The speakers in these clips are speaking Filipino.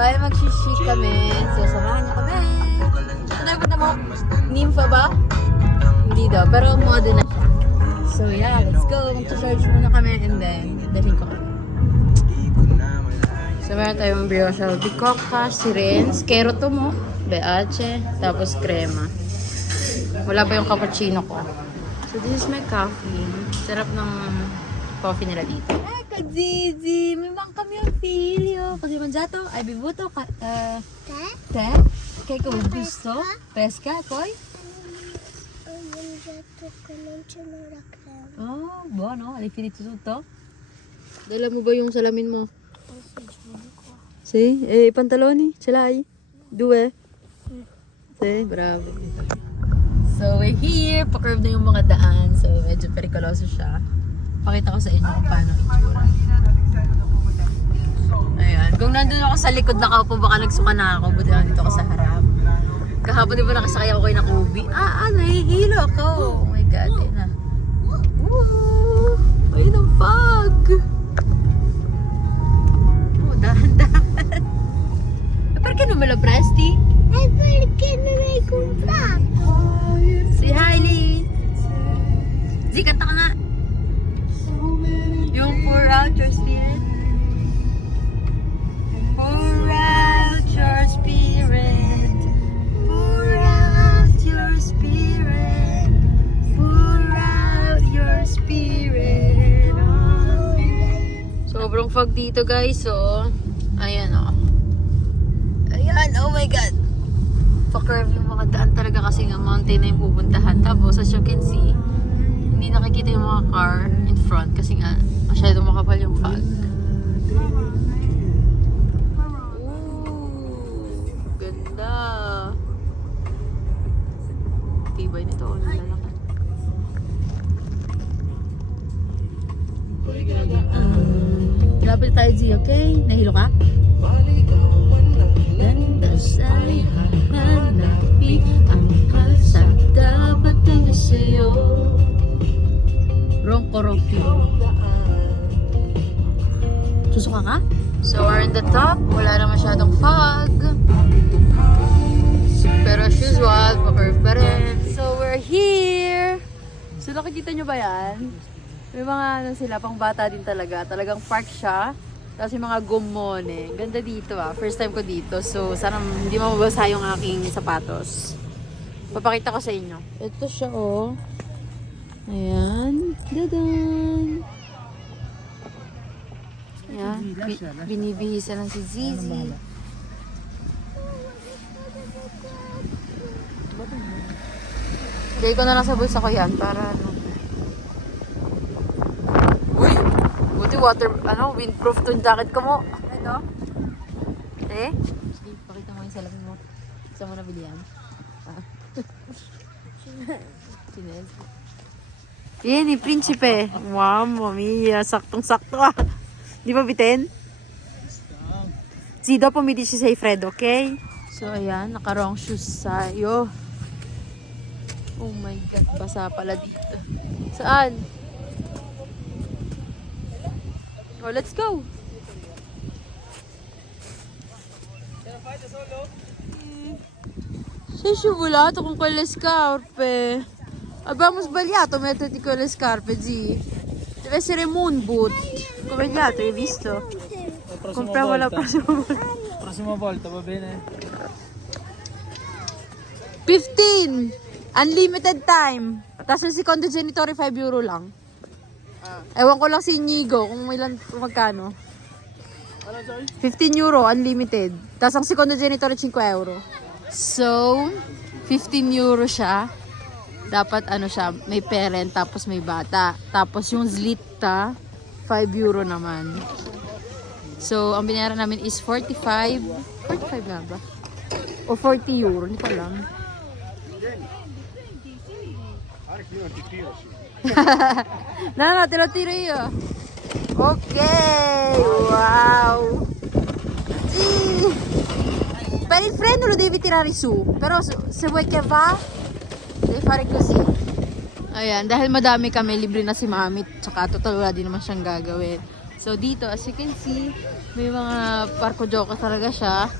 ay magsishik kami. So, samahan niyo kami. Ano na punta mo? Nympha ba? Hindi daw, pero modern na siya. So, yeah, let's go. Mag-charge muna kami and then, dalhin ko kami. So, meron tayong brioche. Bicoca, sirens, keroto mo, beache, tapos crema. Wala pa yung cappuccino ko. So, this is my coffee. Sarap ng coffee nila dito. Ah, Kazizi! May mang kami ang filio. Kasi manjato, ay bibuto ka. Te? Kaya ko gusto? Pesca, koy? Oh, buono. Hai finito tutto? Dala mo ba yung salamin mo? Sì? E i pantaloni? Ce l'hai? Due? Sì, bravo. So, we're here. Pa-curve na yung mga daan. So, medyo perikoloso siya. Pakita ko sa inyo kung paano itsura. Ayan. Kung nandun ako sa likod nakaupo, baka nagsuka na ako. Buti lang dito ako sa harap. Kahapon di ba nakasakay ako kayo ng ubi? Nahihilo ako. Oh my God. Ayun na. Woo! Ayun ang fog! Oh, dahan-dahan. Perché non me lo presti? Perché non hai comprato? Say hi, Lee! Zee, kanta ka nga. Yung pour out your spirit. Pour out your spirit. Pour out your spirit. Pour out your spirit. Sobrang fog dito, guys. So, ayan o. Ayan, oh my God. Pa-curve yung mga daan talaga kasi nga mountain na yung pupuntahan. Tapos, as you can see, hindi nakikita yung mga car in front kasi nga masyadong makapal yung fog. Ooh, ganda. Tibay nito, nilalakad. Lapit tayo, G, okay? Nahilo ka? Ganda sa'y hahanapi ang kalsada patungo sa'yo. Ronco-ronco. Susuka ka? So we're in the top. Wala na masyadong fog. Pero as usual, pa-curve pa rin. So we're here! So nakikita nyo ba yan? May mga ano sila, pang bata din talaga. Talagang park siya. Tapos yung mga gumone. Ganda dito First time ko dito. So sana hindi mababasa yung aking sapatos. Papakita ko sa inyo. Ito siya Ayan. Dadan! Ayan. Binibihisa lang si Zizi. Lagay ko na lang sa bulsa ko yan para Uy! Buti windproof tong jacket ko mo. Ito? Sige, pakita mo yung salamin mo. Gusto mo na bilihan? Chines. Yan, prinsipe. Wow, mami. Saktong-sakto Di ba bitin? Zido, pumili siya sa Fred, okay? So, ayan. Naka-wrong shoes sa'yo. Oh my God. Basa pala dito. Saan? Oh, let's go! Sei scivolato con quelle scarpe. Abbiamo sbagliato a metterti quelle scarpe, G. Deve essere moon boot. Come gli altri, hai visto? Compriamo la prossima volta. Prossima volta, va bene? 15! Unlimited time. Tapos yung secondo genitore, 5 euro lang. Ewan ko lang si Inigo kung magkano. 15 euro, unlimited. Tapos ang secondo genitore, 5 euro. So, 15 euro siya. Dapat siya, may parent tapos may bata. Tapos yung zlita, 5 euro naman. So, ang binayaran namin is 45 nga ba? O 40 euro, hindi ko alam. No, te lo tiro io. Ok, wow. Sì. Per il freno lo devi tirare su. Però se vuoi che va, devi fare così. Ayan, dahil madami kami, libre na si Mami. Tsaka total wala din naman siyang gagawin. So dito, as you can see, may mga parko joko talaga siya.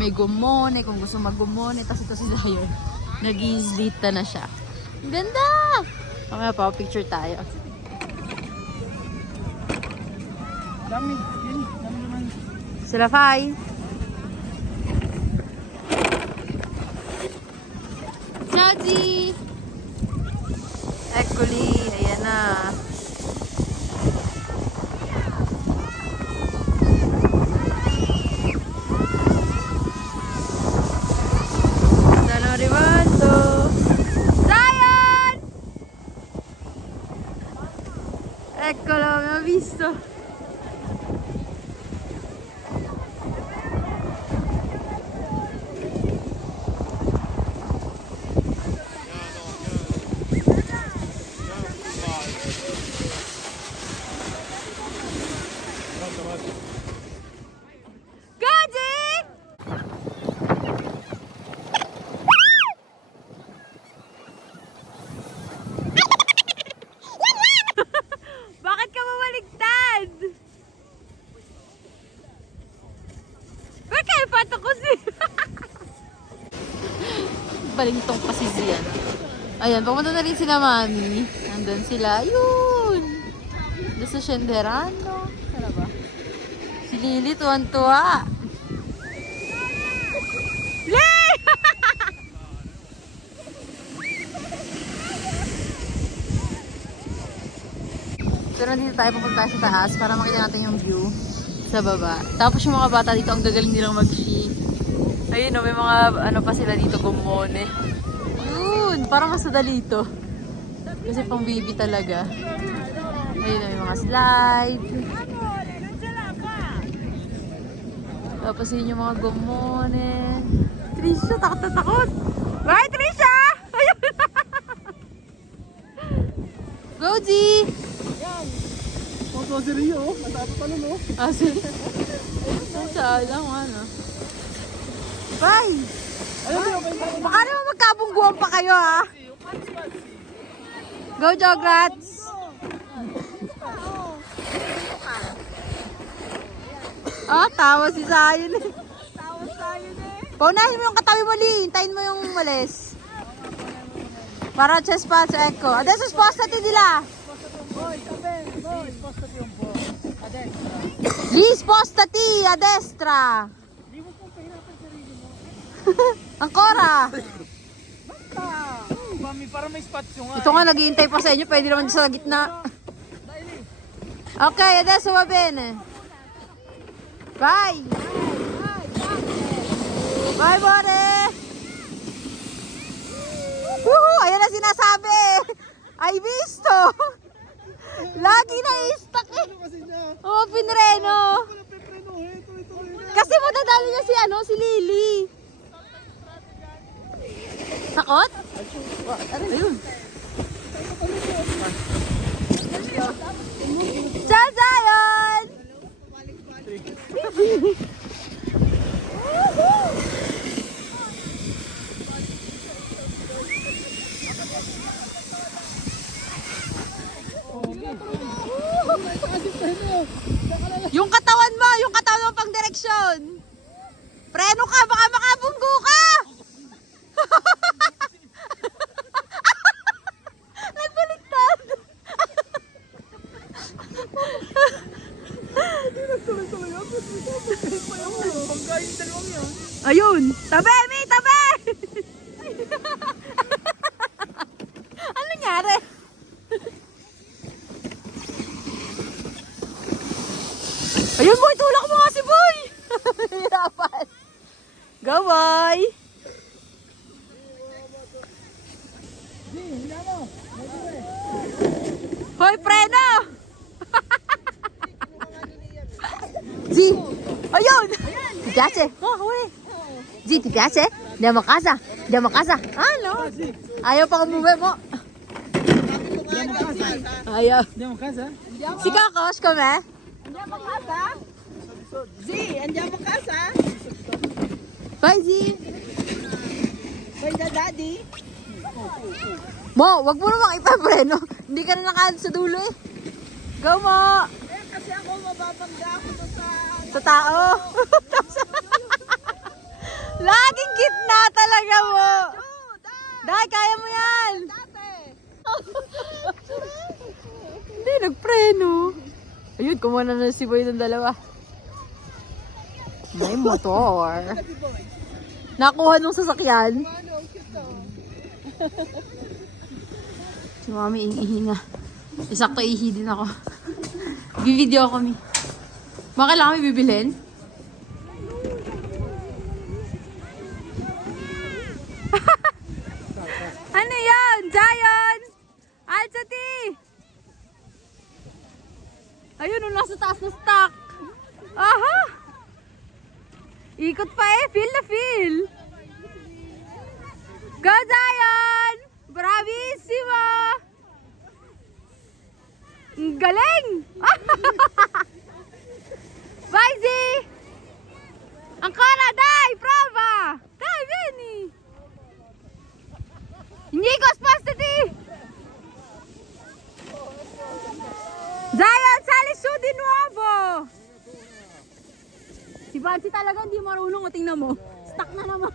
May gumone, kung gusto mag-gumone. Tapos ito si Zion. Nag-iislita na siya. Ang ganda! Mamaya pa, picture tayo. Dami. Yun. Dami naman. Sila Fai. Chaji! Ekuli, ayan na. Sana rimanto. Zion! Eccolo, mi ha visto. Gaji! Bakit ka mabaligtad? Bakit kayo patok ko si... Balingtong kasi siyan. Ayan, pumunta na rin sila mami. Nandun sila. Ayun! Doon sa Shenderano. Ano ba? Si Lily, tuwan-tuwa. Lily! So, nandito tayo pupunta sa taas para makita natin yung view sa baba. Tapos yung mga bata dito, ang gagaling nilang mag-ski. Ayun, may mga ano pa sila dito, gumone. Yun, parang mas madali ito. Kasi pang baby talaga. Ayun, may mga slide. Tapos yun yung mga gumone. Trisha, takot na takot. Bye, Trisha! Ayun! Go, G! Ang si Rio. Matapos pa nun, oh. Ah, sige. Saan lang, ano. Bye! Baka naman magkabungguan pa kayo, ha? Go, Jograts! Oh, tawa si Zion. Tawa tayo eh. Paunahin mo yung katabi mo, Lee. Hintayin mo yung umalis. Para chest pa sa Echo. Adesso spostati di là. Lee, spostati a destra. Ancora. Mami, para may spats yung Ito nga, naghihintay pa sa inyo. Pwede naman sa gitna. Okay, adesso va bene. Bye! Bye, Bore! Woohoo! Ayan na sinasabi! Ay, visto! Lagi na i-stuck eh! Oo, pinreno! Kasi matadali niya si si Lily. Sakot? Ayun. Ciao, Zion! Yung katawan mo pang direksyon. Preno ka, baka makabunggo ka. Nagbaliktad. Ayun, tabi, Mi, tabi. Ano nangyari? Ayun, boy, tulak mo nga si boy. Hirapan. Go, boy. Hoy, preno. G, ayun. Ti piace? Oh, huli. G, ti piace? Andiamo a casa? Andiamo a casa? Ah, no. Ayaw pa umuwi mo. Ayaw. Andiamo a casa? Si Kakos, kome? Andiamo a casa? Sì, andiamo a casa? Bye, Z. Pwede da daddy? Mo, wag mo namang ipapreno. Hindi ka na nakahan sa dulo eh. Go, Mo. Kasi ako mababa bangga ako doon sa... Sa tao. Laging gitna talaga mo. Dahil kaya mo yan. Hindi, nagpreno. Ayun, kumuha na si Boy ng dalawa. May motor. Nakuha nung sasakyan. Si Mami ihinga. Isakto ihi din ako. Bibideo kami. Baka kailangan kami bibilhin? Ano yan? Giant! Alzati! Ayun, nasa taas na stock. Aha! Ikot pa eh. Feel na feel. Go, Zion! Bravissimo! Ang galing! Bye, Z! Ancora, dai! Prova! Dai, vieni! Nico, spostati! Zion, sali su di nuovo! Si Bansi talaga hindi marunong. O, tingnan mo. Stuck na naman.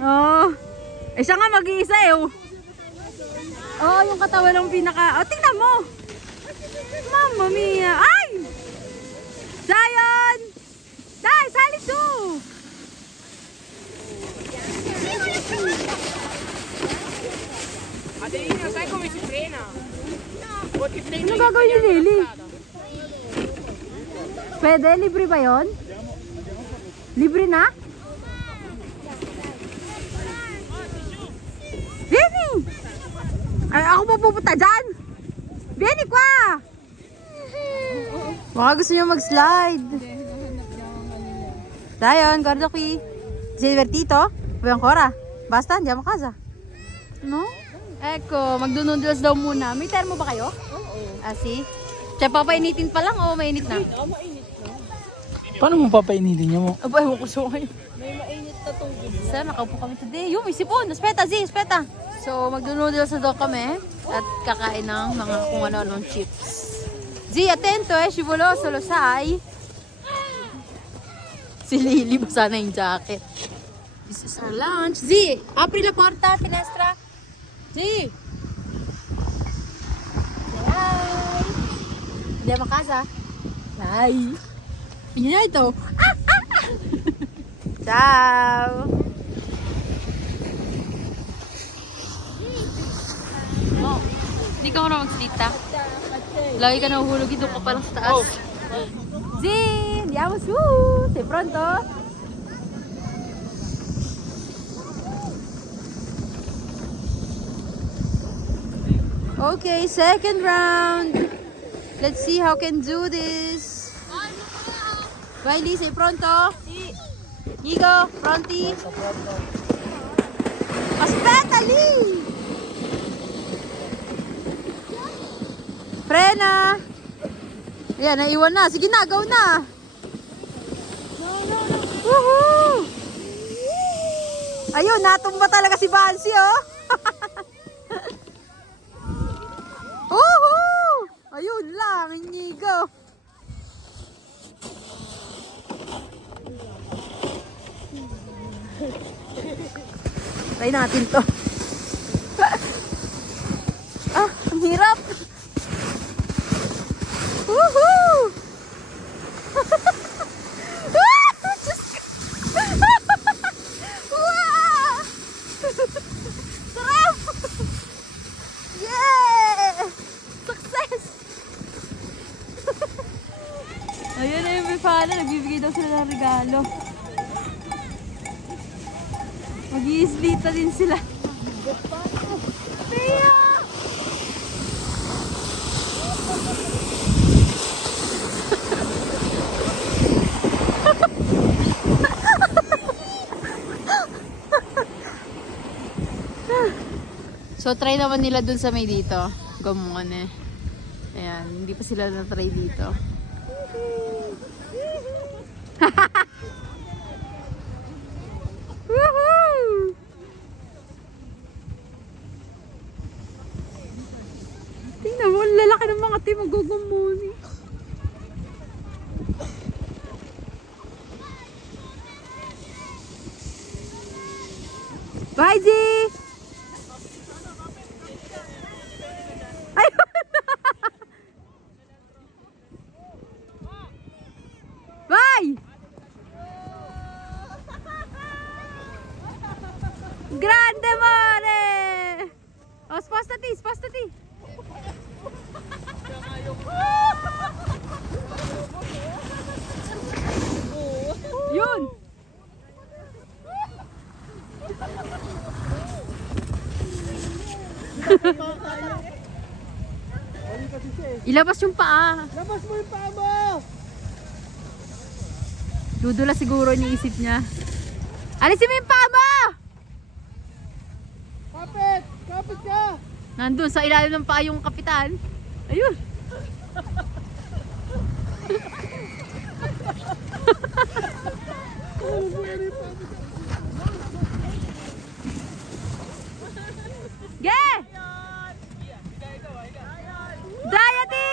Oh. Eh, siya nga mag-iisa eh. Oh, yung katawan ng pinaka... Oh, tingnan mo. Mamma mia. Ay! Zion! Dai, sali su! Adelina, sai come si frena? O ti freni Ano gagawin ni Lily? Pwede? Libre ba yun? Libre na? Benny! Ay, ako pa pupunta dyan! Benny, kwa! Baka gusto niyo mag-slide. Dayon, guarda qui. Sei divertito? Vuoi ancora? Basta, andiamo a casa. No? Ecco, magdo-noodles daw muna. May termo ba kayo? Oo. Ah, si? Tsaka papainitin pa lang o mainit na? Paano mo papainitin niya mo? Aba, ewan ko sa kayo. May mainit na tubig. Sir, nakaupo kami today. Yung, may sipon. Speta, Z, speta. So, magdo-noodles na daw kami. At kakain ng mga kung ano-anong chips. Z, atento eh. Scivoloso, lo sai. Si Lily, basa na yung jacket. This is our lunch. Z, apri la porta, finestra. Z. Hi. Andiamo a casa. Hi. Yan ito. Ah, ah, ah. Ciao. Oh, hindi ka marunong magsalita. Lagi ka nahuhulog, doon ka pa lang sa taas. Zin, andiamo su. Sei pronto? Okay, second round. Let's see how can do this. Riley, sei pronto? Sì. Nico, pronti? Aspetta lì! Frena! Ayan, naiwan na. Sige na, go na! Woohoo! Ayun, natumba talaga si Bansi, oh! Woohoo! Ayun lang, Inigo. Try natin to. Ah, ang hirap. Woohoo! Wow! Sarap! Yeah! Success! Ayan na yung Befana. Nagbibigay daw sila ng regalo. Mag-iislita din sila. Tia! So, try naman nila dun sa may dito. Gumungan eh. Ayan, hindi pa sila na-try dito. Woohoo! Tingnan mo, akin ng mga team, magugumuni. Bye, G! Ayun! Bye! Grande mare! Oh, spostati, spostati! Yun! Ilabas yung paa. Labas mo yung paa mo! Dudula siguro iniisip niya. Alisin mo yung paa mo! Kapit! Kapit ka! Nandun sa ilalim ng paa yung kapitan. Ayun. Ge! Dayati!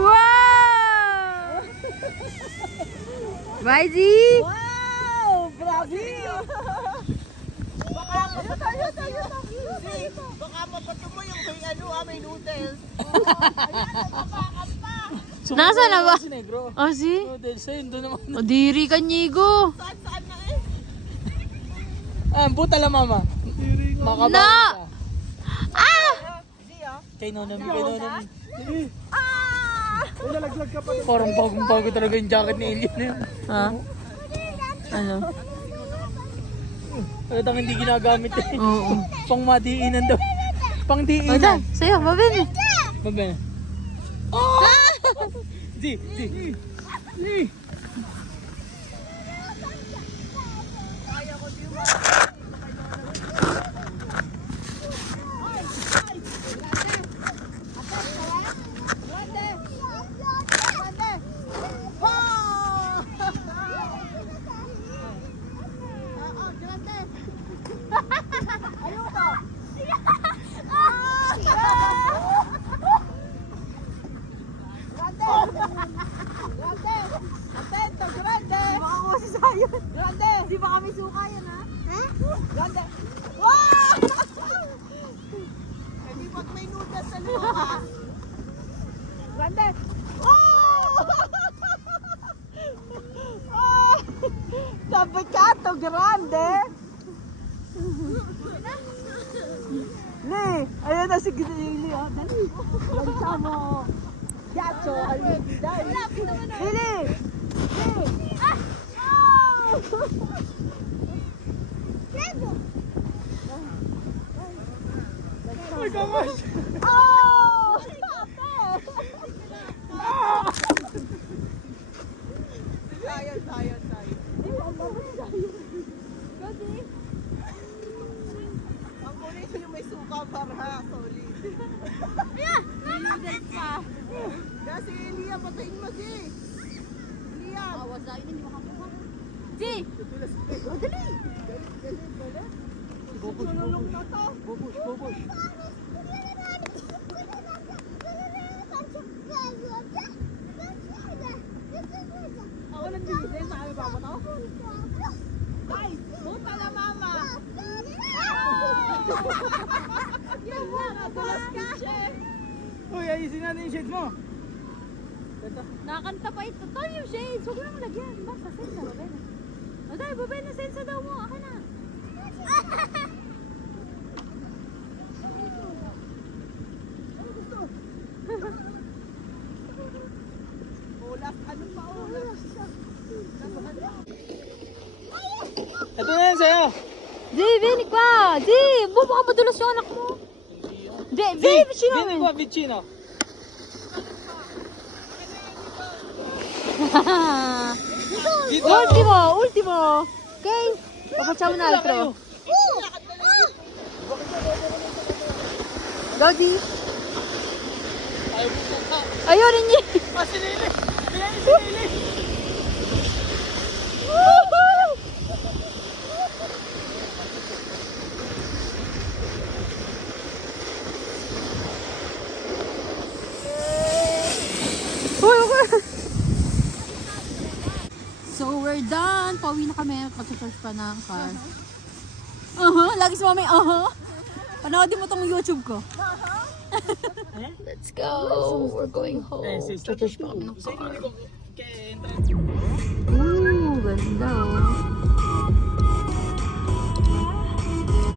Wow! Bye, G! Wow! Grabe! Baka mapatumo baka mapatumo yung may ano may noodles. Nasaan na ba? Si Negro. Oh, si? Noodles ayun doon naman. O, diri ka, Nyigo. Saan na eh? Ah, buta la mama. Makabaw No! ka. Ah! Kay Nonami, kay Nonami. Nalaglag ka pa. Parang bagong-bago talaga yung jacket ni Alien na yun. Ha? Ano? Talagang hindi ginagamit eh. Oo. Pang madiinan daw. Pang O, diinan. da, sa'yo, babin. Babe. Oh! Di. Atento, grande! Di ba ako si Sayon? Grande! Di ba kami suka yan, ha? Ha? Grande! Wow! Hindi ba't may noodles sa loob? Grande! Oh! Oh! Sabi ka to, grande! Li! Ayan na si Gili, oh. Dali! Lansa mo! Gacho! Ayun! Dali! Lili! Oh my gosh! Oh! Sayon. Ang kunin ko yung may suka para solid. Niludad pa. Kasi Elia, patayin mo si. Elia. Awasayin, hindi makakuha. Si! Dali! Sululong na to. Bubush. Ako lang bilis, sa amin pa ba to? Ay! Buta na mama! Yan lang, nadulas ka siya. Uy, ayusin natin yung shades mo. Nakakanta pa ito. Tol yung shades. Huwag mo naman lagyan. Basta, sensa, babay na. O, dahil, babay na, sensa daw mo. Akin na. Ulap, ano pa ulap? Ito na yan sa'yo. Di, binig pa. Di, baka madulas yung anak mo. Di, baby, sino? Hindi ba, Vicino? Dito. Ultimo. Okay. Papachaw na altro. Lodi. Ayun, rin niya. Sinili. Ayan yung sinili. So, we're done. Pauwi na kami. Pag-charge pa ng car. Lagi si mami, panoodin mo tong YouTube ko. Let's go. We're going home. Charge pa kami ng car. Ooh, ganda oh.